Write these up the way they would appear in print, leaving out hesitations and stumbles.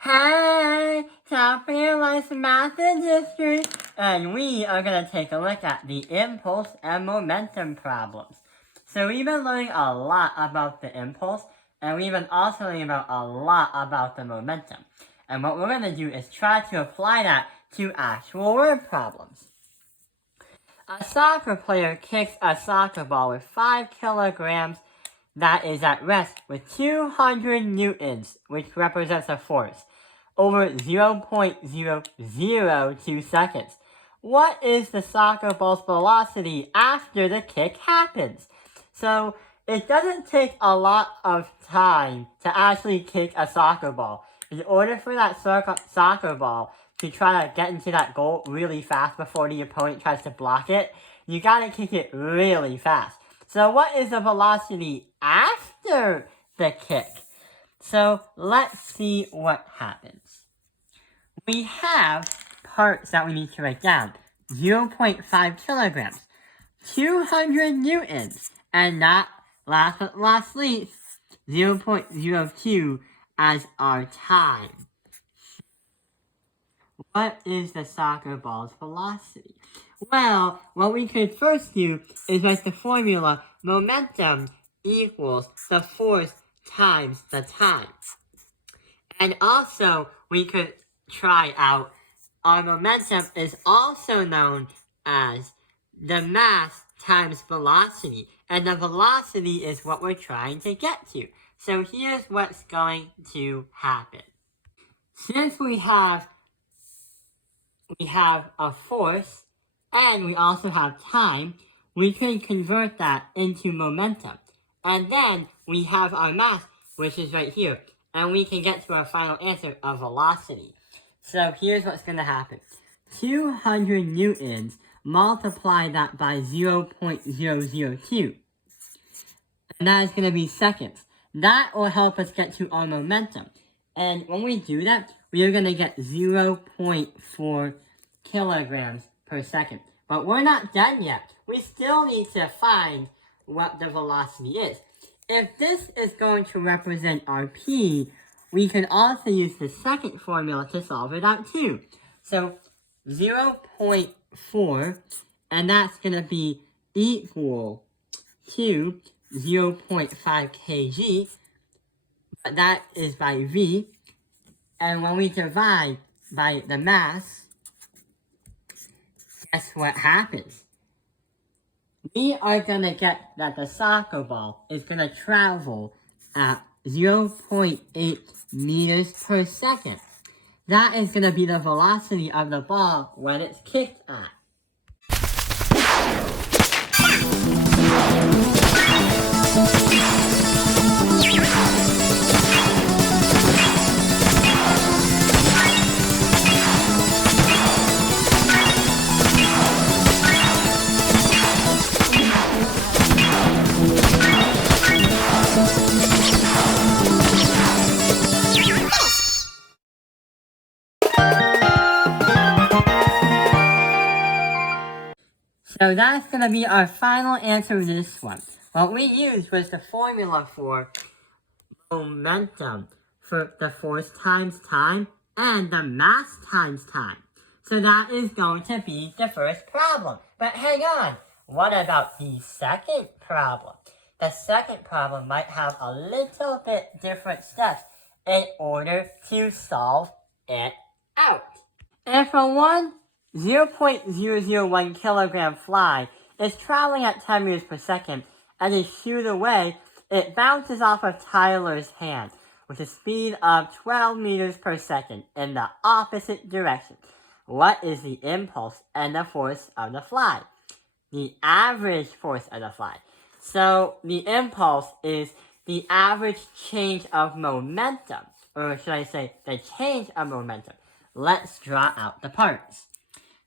Hey, Capitalized Math and History, and we are going to take a look at the impulse and momentum problems. So we've been learning a lot about the impulse, and we've been also learning about a lot about the momentum. And what we're going to do is try to apply that to actual word problems. A soccer player kicks a soccer ball with 5 kilograms that is at rest with 200 newtons, which represents a force, over 0.002 seconds. What is the soccer ball's velocity after the kick happens? So, it doesn't take a lot of time to actually kick a soccer ball. In order for that soccer ball to try to get into that goal really fast before the opponent tries to block it, you gotta kick it really fast. So what is the velocity after the kick? So let's see what happens. We have parts that we need to write down. 0.5 kilograms, 200 newtons, and not last but not least, 0.02 as our time. What is the soccer ball's velocity? Well, what we could first do is write the formula momentum equals the force times the time. And also, we could try out our momentum is also known as the mass times velocity. And the velocity is what we're trying to get to. So here's what's going to happen. Since we have a force, and we also have time, we can convert that into momentum. And then we have our mass, which is right here. And we can get to our final answer of velocity. So here's what's going to happen. 200 newtons, multiply that by 0.002. And that is going to be seconds. That will help us get to our momentum. And when we do that, we are going to get 0.4 kilograms per second. But we're not done yet. We still need to find what the velocity is. If this is going to represent our p, we can also use the second formula to solve it out too. So 0.4, and that's going to be equal to 0.5 kg, but that is by v. And when we divide by the mass, guess what happens? We are going to get that the soccer ball is going to travel at 0.8 meters per second. That is going to be the velocity of the ball when it's kicked at. So that's going to be our final answer to this one. What we used was the formula for momentum for the force times time and the mass times time. So that is going to be the first problem. But hang on, what about the second problem? The second problem might have a little bit different steps in order to solve it out. If a 0.001 kilogram fly is traveling at 10 meters per second and is shooed away, it bounces off of Tyler's hand with a speed of 12 meters per second in the opposite direction. What is the impulse and the force of the fly? The average force of the fly. So the impulse is the average change of momentum, or should I say the change of momentum. Let's draw out the parts.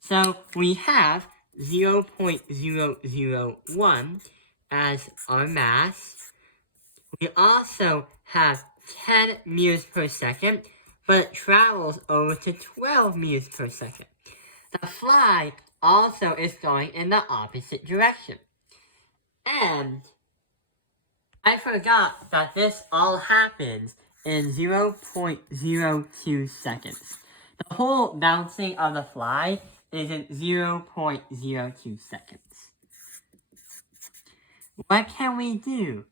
So we have 0.001 as our mass. We also have 10 meters per second, but it travels over to 12 meters per second. The fly also is going in the opposite direction. And I forgot that this all happens in 0.02 seconds. The whole bouncing of the fly is in 0.02 seconds. What can we do?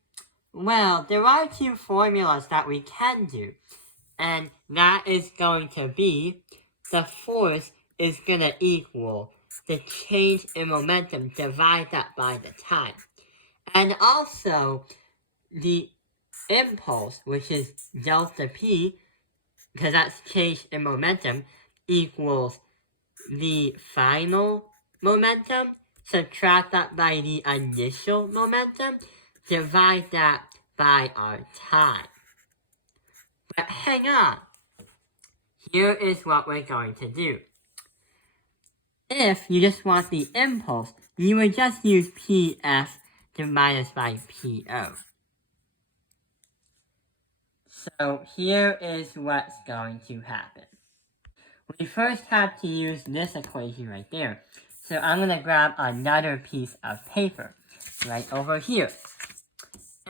Well, there are two formulas that we can do, and that is going to be the force is going to equal the change in momentum divided that by the time. And also, the impulse, which is delta P, because that's change in momentum, equals the final momentum, subtract that by the initial momentum, divide that by our time. But hang on. Here is what we're going to do. If you just want the impulse, you would just use PF divided by PO. So here is what's going to happen. We first have to use this equation right there. So I'm going to grab another piece of paper right over here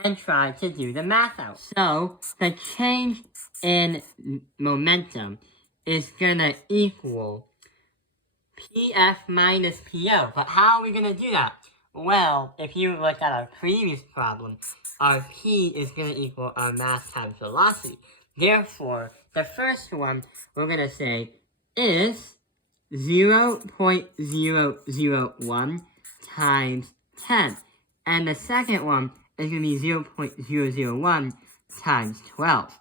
and try to do the math out. So the change in momentum is going to equal PF minus PO. But how are we going to do that? Well, if you look at our previous problem, our P is going to equal our mass times velocity. Therefore, the first one we're going to say is 0.001 times 10. And the second one is going to be 0.001 times 12.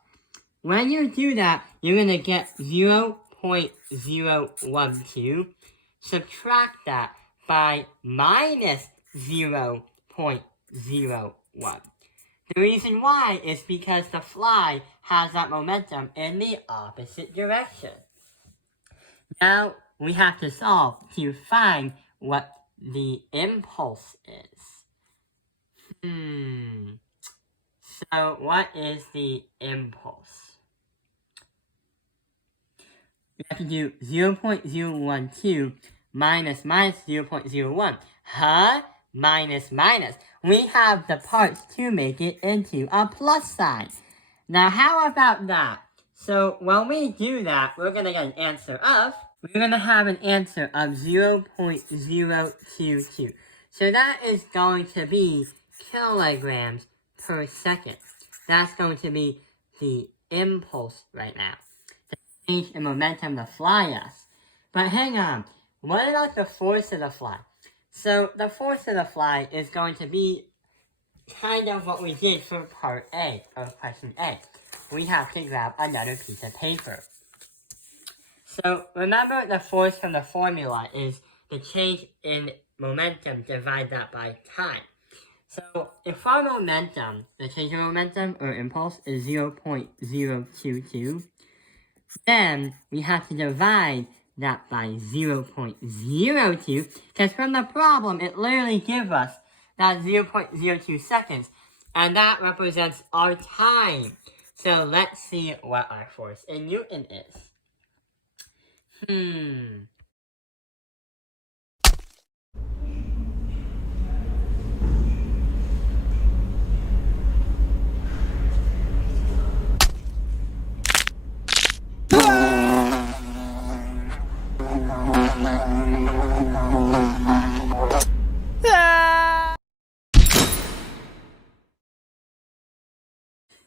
When you do that, you're going to get 0.012. Subtract that by minus 0.01. The reason why is because the fly has that momentum in the opposite direction. Now, we have to solve to find what the impulse is. So, what is the impulse? We have to do 0.012 minus 0.01. Huh? Minus. We have the parts to make it into a plus sign. Now, how about that? So, when we do that, we're going to get an answer of 0.022. So, that is going to be kilograms per second. That's going to be the impulse right now. The change in momentum to fly us. But hang on. What about the force of the fly? So, the force of the fly is going to be kind of what we did for part A of question A. We have to grab another piece of paper. So, remember the force from the formula is the change in momentum divided that by time. So, if our momentum, the change in momentum or impulse is 0.022, then we have to divide that by 0.02, because from the problem, it literally gives us that 0.02 seconds, and that represents our time. So let's see what our force in Newton is.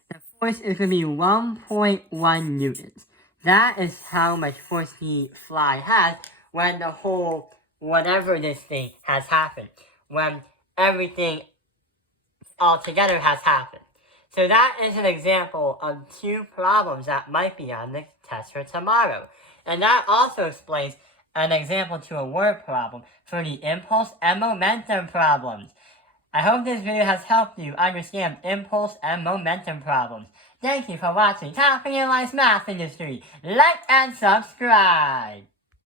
The force is going to be 1.1 newtons. That is how much force the fly has when the whole, whatever this thing has happened. When everything altogether has happened. So that is an example of two problems that might be on the test for tomorrow. And that also explains an example to a word problem for the impulse and momentum problems. I hope this video has helped you understand impulse and momentum problems. Thank you for watching Top in Your Life's Math Industry. Like and subscribe!